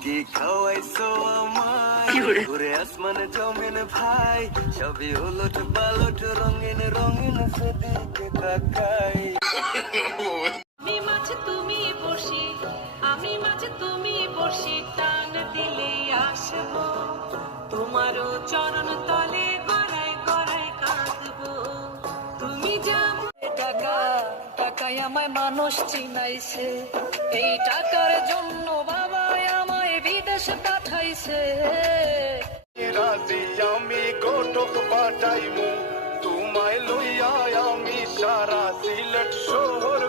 কি খাওয়াইছো আমায় ঘুরে আসমান জমিন ভাই সবই উলট পালট রঙিন রঙিন সেদিকে তাকাই আমি মাঝে তুমি বসি আমি মাঝে তুমি বসি টান দিলেই আসবো তোমারও চরণ তলে গড়াই গড়াই কাঁদবো তুমি যা টাকা টাকায় আমায় মানুষ চিনাইছে এই টাকার জন্য বাবা আমায় বিদেশে পাঠাইছে রাজি আমি গোটক পাঠাইমু তোমায় লইয়া আমি সারা সিলেট শহর